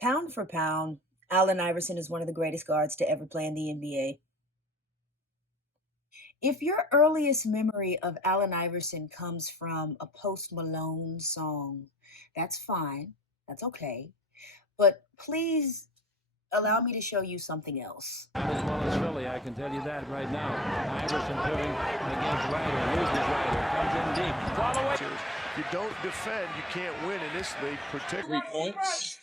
Pound for pound, Allen Iverson is one of the greatest guards to ever play in the NBA. If your earliest memory of Allen Iverson comes from a Post Malone song, that's fine. That's okay. But please allow me to show you something else. Not as well as Philly, I can tell you that right now. Iverson putting against Ryder, loses Ryder, comes in deep. Follow it. If you don't defend, you can't win in this league, particularly. 3 points.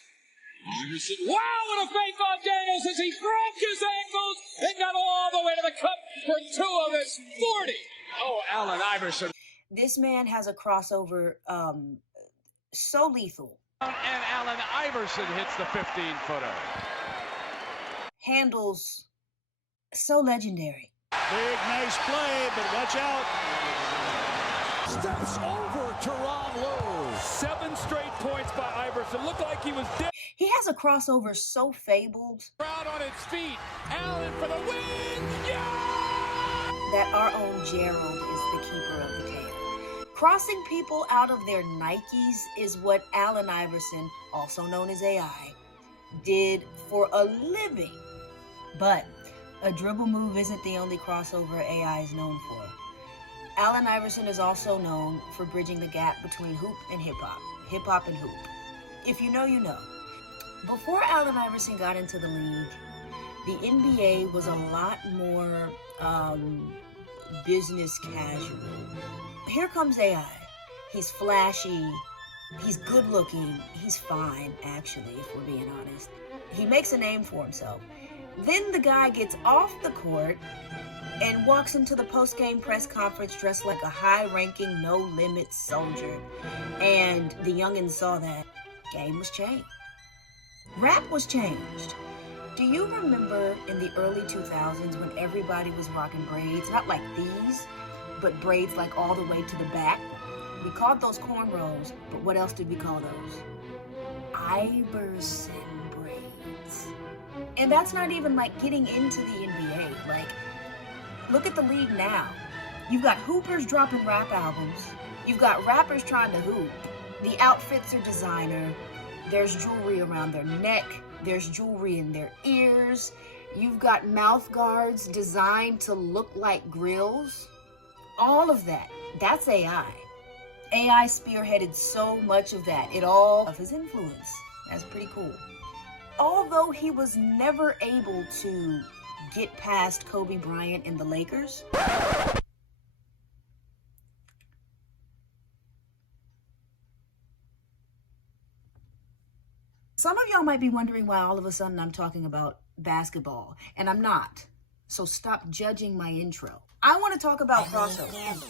Iverson. Wow, what a fake on Daniels as he broke his ankles and got all the way to the cup for 2 of his 40. Oh, Allen Iverson. This man has a crossover so lethal. And Allen Iverson hits the 15-footer. Handles so legendary. Big, nice play, but watch out. Steps over to Ron Lue. 7 straight points by Iverson. Looked like he was dead. He has a crossover so fabled Crowd on its feet. Allen for the win. Yeah! that our own Gerald is the keeper of the can. Crossing people out of their Nikes is what Allen Iverson, also known as AI, did for a living. But a dribble move isn't the only crossover AI is known for. Allen Iverson is also known for bridging the gap between hoop and hip-hop and hoop. If you know, you know. Before Allen Iverson got into the league, the NBA was a lot more business casual. Here comes AI. He's flashy, he's good looking, he's fine, actually, if we're being honest. He makes a name for himself. Then the guy gets off the court and walks into the post-game press conference dressed like a high-ranking, no-limit soldier. And the youngins saw that. Game was changed. Rap was changed. Do you remember in the early 2000s when everybody was rocking braids? Not like these, but braids like all the way to the back. We called those cornrows, but what else did we call those? Iverson braids. And that's not even like getting into the NBA. Like, look at the league now. You've got hoopers dropping rap albums. You've got rappers trying to hoop. The outfits are designer. There's jewelry around their neck. There's jewelry in their ears. You've got mouth guards designed to look like grills. All of that, that's AI. AI spearheaded so much of that. It all of his influence. That's pretty cool. Although he was never able to get past Kobe Bryant and the Lakers, some of y'all might be wondering why all of a sudden I'm talking about basketball, and I'm not. So stop judging my intro. I want to talk about crossovers.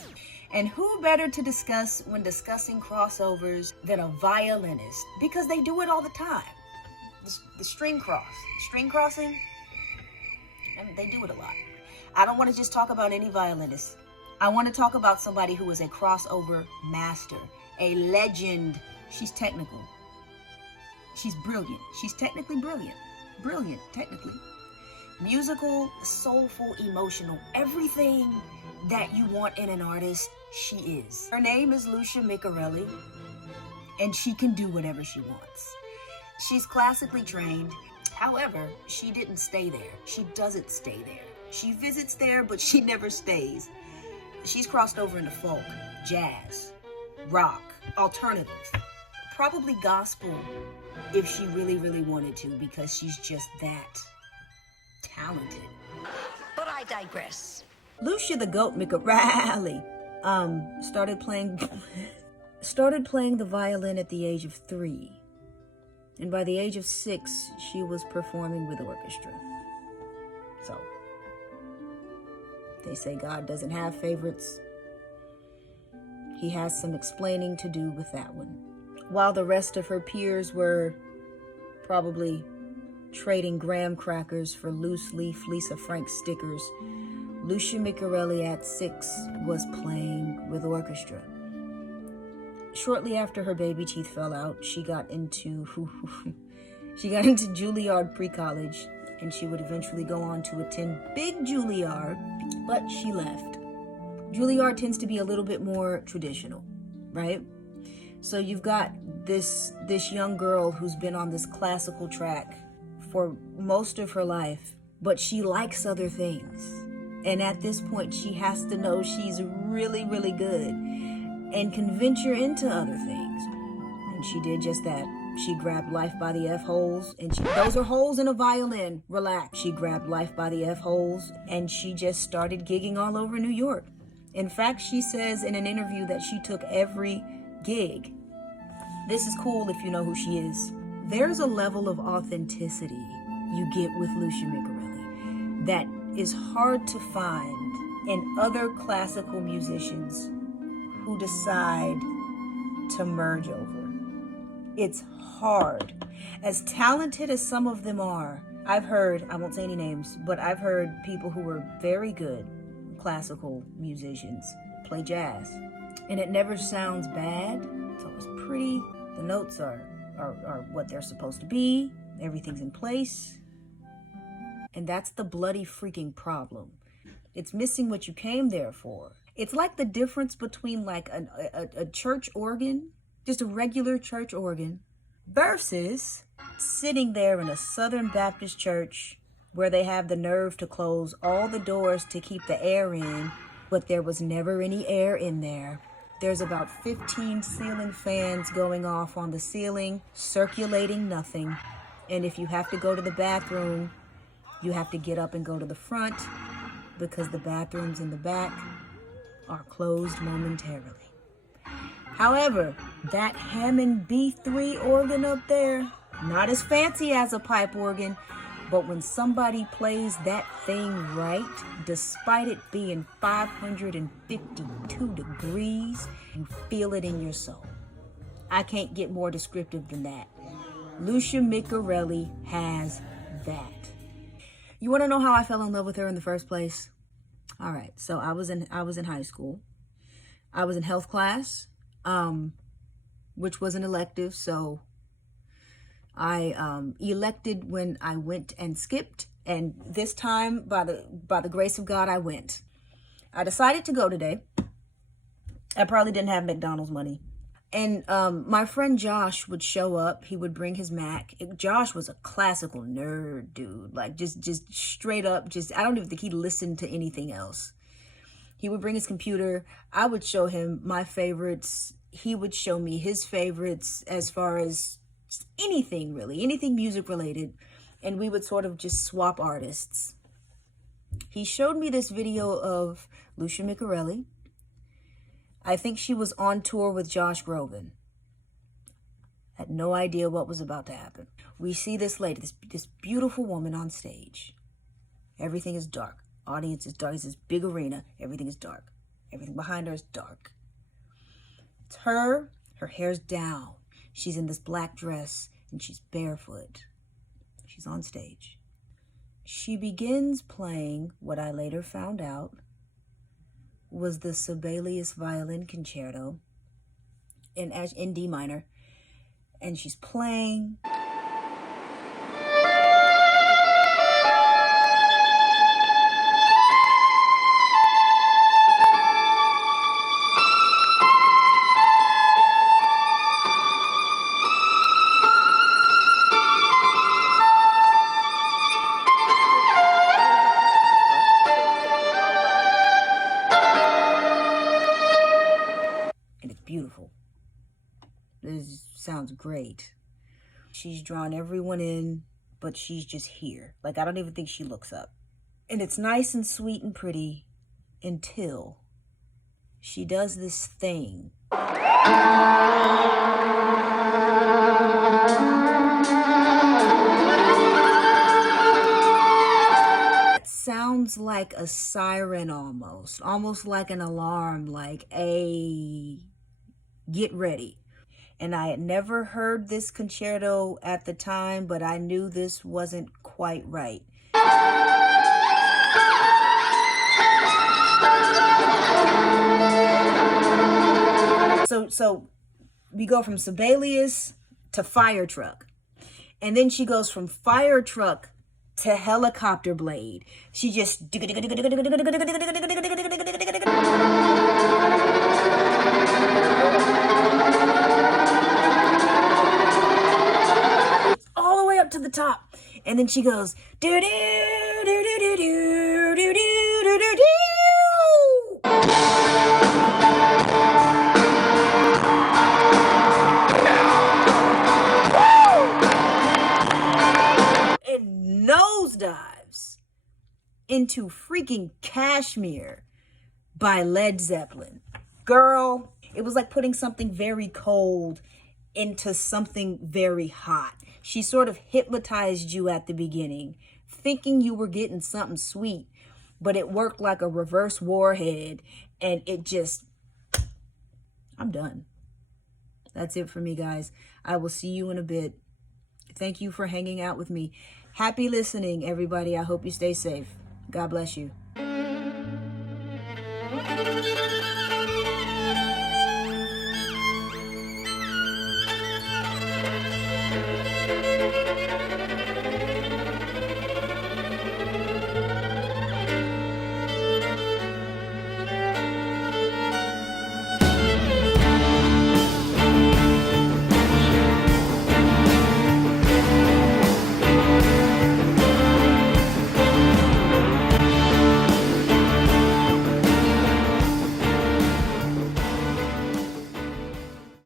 And who better to discuss when discussing crossovers than a violinist? Because they do it all the time. The string crossing, and they do it a lot. I don't want to just talk about any violinist. I want to talk about somebody who is a crossover master, a legend. She's technical. She's brilliant. She's technically brilliant. Brilliant, technically. Musical, soulful, emotional, everything that you want in an artist, she is. Her name is Lucia Miccarelli, and she can do whatever she wants. She's classically trained. However, she didn't stay there. She doesn't stay there. She visits there, but she never stays. She's crossed over into folk, jazz, rock, alternative, probably gospel if she really, really wanted to, because she's just that talented. But I digress. Lucia the Goat Miccarelli started playing the violin at the age of 3. And by the age of 6, she was performing with orchestra. So, they say God doesn't have favorites. He has some explaining to do with that one. While the rest of her peers were probably trading graham crackers for loose leaf Lisa Frank stickers, Lucia Miccarelli at 6 was playing with orchestra. Shortly after her baby teeth fell out, she got into Juilliard pre-college, and she would eventually go on to attend big Juilliard, but she left. Juilliard tends to be a little bit more traditional, right? So you've got this young girl who's been on this classical track for most of her life, but she likes other things. And at this point, she has to know she's really, really good and can venture into other things. And she did just that. She grabbed life by the F-holes, and those are holes in a violin. Relax. She grabbed life by the F-holes, and she just started gigging all over New York. In fact, she says in an interview that she took every gig. This is cool if you know who she is. There's a level of authenticity you get with Lucia Miccarelli that is hard to find in other classical musicians who decide to merge over. It's hard. As talented as some of them are, I've heard, I won't say any names, but I've heard people who were very good classical musicians play jazz. And it never sounds bad. It's always pretty. The notes are what they're supposed to be. Everything's in place. And that's the bloody freaking problem. It's missing what you came there for. It's like the difference between like a church organ, just a regular church organ, versus sitting there in a Southern Baptist church where they have the nerve to close all the doors to keep the air in, but there was never any air in there. There's about 15 ceiling fans going off on the ceiling, circulating nothing. And if you have to go to the bathroom, you have to get up and go to the front because the bathrooms in the back are closed momentarily. However, that Hammond B3 organ up there, not as fancy as a pipe organ, but when somebody plays that thing right, despite it being 552 degrees, you feel it in your soul. I can't get more descriptive than that. Lucia Miccarelli has that. You want to know how I fell in love with her in the first place? All right, so I was in high school. I was in health class, which was an elective, so I elected when I went and skipped, and this time, by the grace of God, I went. I decided to go today. I probably didn't have McDonald's money. And my friend Josh would show up. He would bring his Mac. Josh was a classical nerd, dude. Like, just straight up, I don't even think he listened to anything else. He would bring his computer. I would show him my favorites. He would show me his favorites as far as anything, really. Anything music related. And we would sort of just swap artists. He showed me this video of Lucia Miccarelli. I think she was on tour with Josh Groban. Had no idea what was about to happen. We see this lady, this beautiful woman on stage. Everything is dark. Audience is dark. It's this big arena. Everything is dark. Everything behind her is dark. It's her. Her hair's down. She's in this black dress and she's barefoot. She's on stage. She begins playing what I later found out was the Sibelius Violin Concerto in D minor. And she's playing. Beautiful. This sounds great. She's drawn everyone in, but she's just here. Like, I don't even think she looks up. And it's nice and sweet and pretty until she does this thing. It sounds like a siren almost like an alarm, like a get ready. And I had never heard this concerto at the time, but I knew this wasn't quite right. So we go from Sibelius to Fire Truck. And then she goes from Fire Truck to Helicopter Blade. She just... to the top. And then she goes, do do do do do do do do do do. And nosedives into freaking Kashmir by Led Zeppelin. Girl, it was like putting something very cold into something very hot. She sort of hypnotized you at the beginning, thinking you were getting something sweet, but it worked like a reverse warhead, and it just, I'm done. That's it for me, guys. I will see you in a bit. Thank you for hanging out with me. Happy listening, everybody. I hope you stay safe. God bless you.